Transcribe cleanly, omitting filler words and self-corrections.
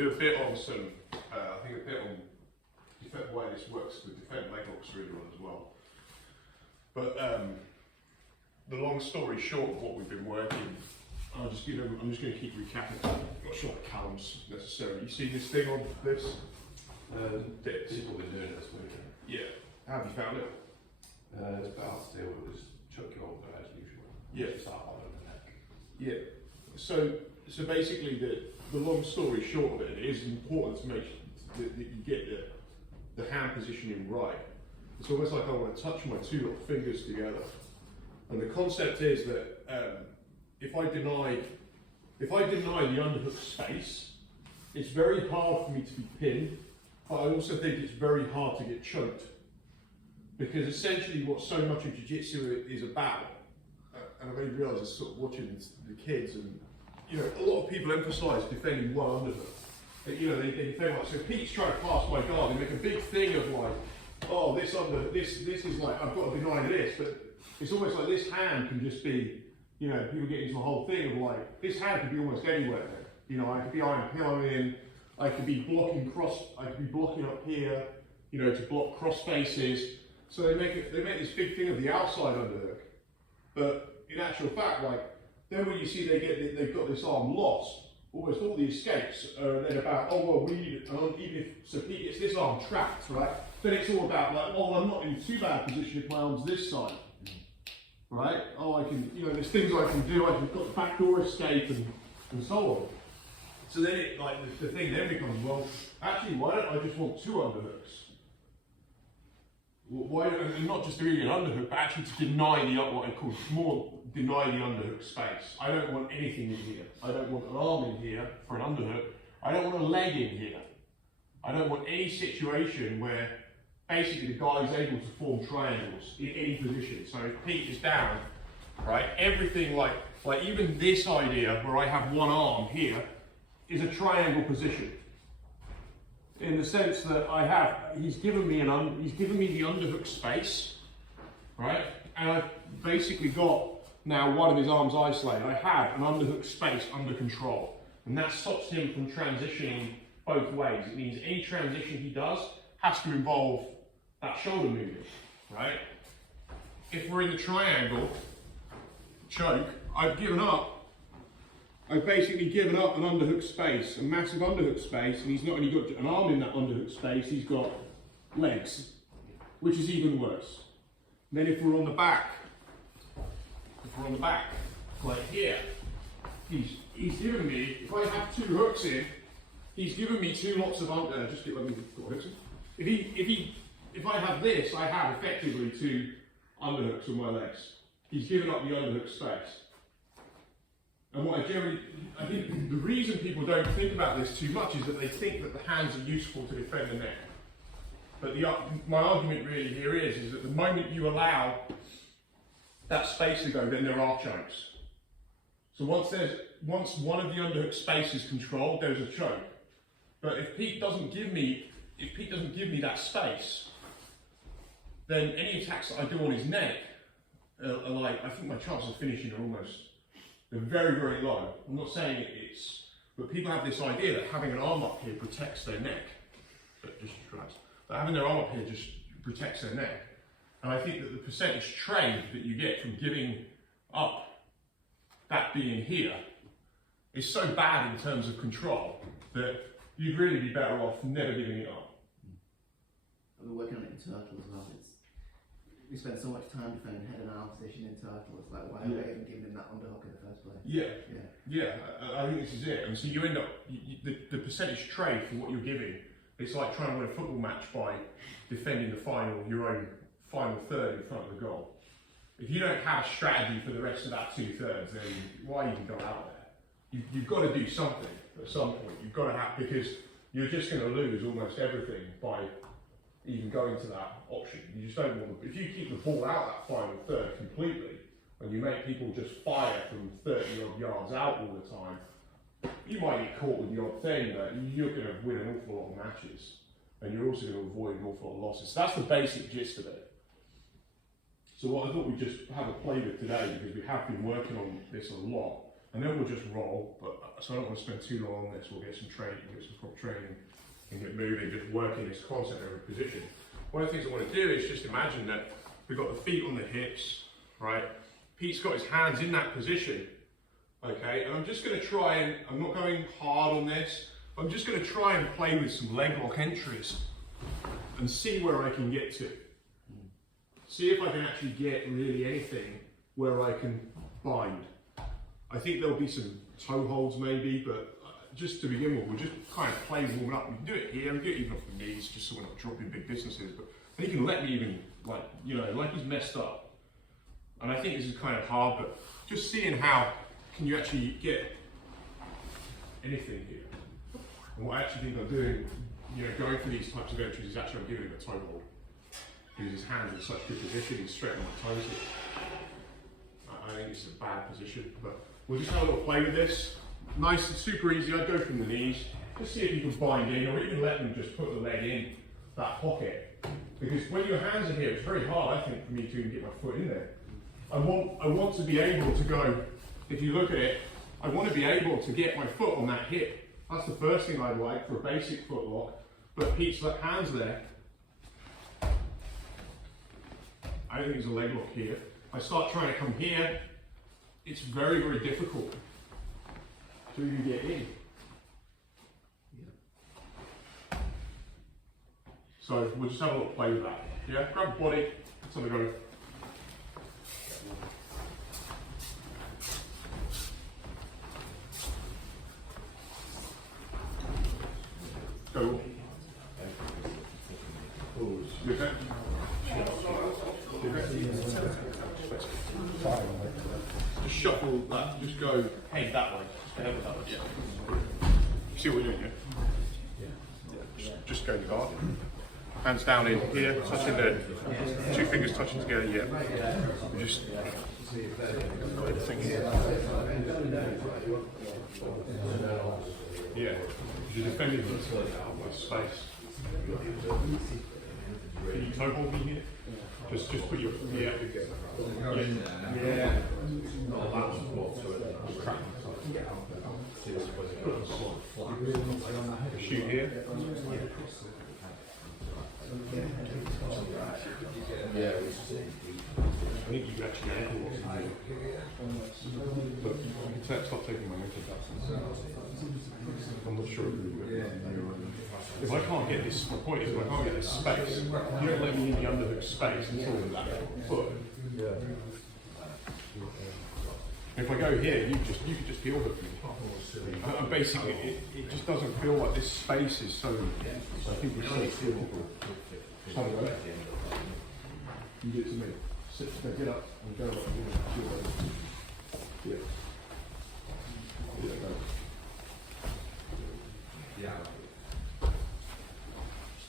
do a bit on some, I think a bit on the way this works with defend Leglocks really well as well. But the long story short of what we've been working, I'm just going to keep recapping. I'm not sure what Callum's necessarily. You see this thing on this? People been doing this week. Yeah. How have you found it? It's about still, but just chuck your old as usual. Yeah. Start on the neck. Yeah. So basically, the long story short of it, it is important to make sure that you get the hand positioning right. It's almost like I want to touch my two little fingers together. And the concept is that if I deny the underhook space, it's very hard for me to be pinned, but I also think it's very hard to get choked. Because essentially what so much of Jiu-Jitsu is about, and I made me realise this sort of watching the kids, and you know, a lot of people emphasise defending one underhook. You know, they defend like, so Pete's trying to pass my guard, they make a big thing of like, oh, this is like, I've got to deny this, but it's almost like this hand can just be, you know, people get into the whole thing of like, this hand could be almost anywhere. You know, I could be iron pillowing, I could be blocking up here, you know, to block cross faces. So they make this big thing of the outside underhook. But in actual fact, like, then when you see they've got this arm lost, almost all the escapes are then about, oh well, we need it, even if so Pete gets this arm trapped, right? Then it's all about like, oh, I'm not in too bad a position if my arm's this side. Right? Oh, I can, you know, there's things I can do, I've got the backdoor escape and so on. So then it, like, the thing then becomes, well, actually, why don't I just want two underhooks? Why, and not just really an underhook, but actually to deny what I call deny the underhook space. I don't want anything in here. I don't want an arm in here for an underhook. I don't want a leg in here. I don't want any situation where basically the guy is able to form triangles in any position. So if Pete is down, right, everything like even this idea where I have one arm here is a triangle position. In the sense that he's given me the underhook space, right? And I've basically got now one of his arms isolated. I have an underhook space under control. And that stops him from transitioning both ways. It means any transition he does has to involve that shoulder movement, right? If we're in the triangle choke, I've basically given up an underhook space, a massive underhook space, and he's not only got an arm in that underhook space, he's got legs, which is even worse. Then if we're on the back, like here, he's given me, if I have two hooks in, he's given me two lots of just let me put hooks in. If I have this, I have effectively two underhooks on my legs. He's given up the underhook space. And what I think the reason people don't think about this too much is that they think that the hands are useful to defend the neck. But my argument really here is that the moment you allow that space to go, then there are chokes. So once one of the underhook space is controlled, there's a choke. But if Pete doesn't give me that space, then any attacks that I do on his neck are like, I think my chances of finishing are they're very, very low. I'm not saying but people have this idea that having an arm up here protects their neck. But having their arm up here just protects their neck. And I think that the percentage trade that you get from giving up that being here is so bad in terms of control that you'd really be better off never giving it up. I've been working on it in Turtle as well. We spend so much time defending head and arm position in Turtle. It's like, why are we even giving him that underhook in the first place? Yeah. I think this is it. And so you end up, the percentage trade for what you're giving, it's like trying to win a football match by defending your own final third in front of the goal. If you don't have a strategy for the rest of that 2/3, then why even go out there? You've got to do something at some point. You've got to because you're just going to lose almost everything by even going to that option. You just don't want to, if you keep the ball out that final third completely, and you make people just fire from 30 odd yards out all the time, you might get caught with the odd thing, but you're going to win an awful lot of matches, and you're also going to avoid an awful lot of losses. So that's the basic gist of it. So what I thought we'd just have a play with today, because we have been working on this a lot, and then we'll just roll. But so I don't want to spend too long on this. We'll get some training, get some proper training, and get moving, just working this concept over position. One of the things I want to do is just imagine that we've got the feet on the hips, right? Pete's got his hands in that position, okay? And I'm just going to try and, I'm not going hard on this, I'm just going to try and play with some leg lock entries and see where I can get to. See if I can actually get really anything where I can bind. I think there'll be some toe holds maybe, but just to begin with, we'll just kind of play warming up. We can do it here, we can do it even off the knees, just so we're not dropping big distances. But and he can let me even, like, you know, like he's messed up. And I think this is kind of hard, but just seeing how can you actually get anything here. And what I actually think I'm doing, you know, going for these types of entries is actually I'm giving him a toe hold. Because his hands are in such good position, he's straight on my toes here. I think this is a bad position, but we'll just have a little play with this. Nice and super easy. I'd go from the knees. Just see if you can bind in, or even let them just put the leg in that pocket. Because when your hands are here, it's very hard, I think, for me to even get my foot in there. I want to be able to go, if you look at it, I want to be able to get my foot on that hip. That's the first thing I'd like for a basic foot lock. But Pete's hands there. I don't think there's a leg lock here. I start trying to come here, it's very, very difficult to even get in. So we'll just have a little play with that. Yeah, grab the body, let's have a go. Go. You okay? Just shuffle that, just go head that way. Head that way. Yeah. See what we're doing here? Yeah. Just go guard. Hands down in here, touching the 2 fingers touching together, yeah. Just yeah. You're defending with space. Can you toe hold me here? Just put your yeah. Shoot here. Yeah. I think you can actually ankle lock in here. But you can stop taking my ankle. I'm not sure if I can't get this, my point is if I can't get this space, you don't let me in the underhook space until that foot. If I go here, you could just heel hook me. And basically, it just doesn't feel like this space is so. I think it's so difficult. You do it to me. Sit, get up and go like yeah. Yeah, go. Yeah.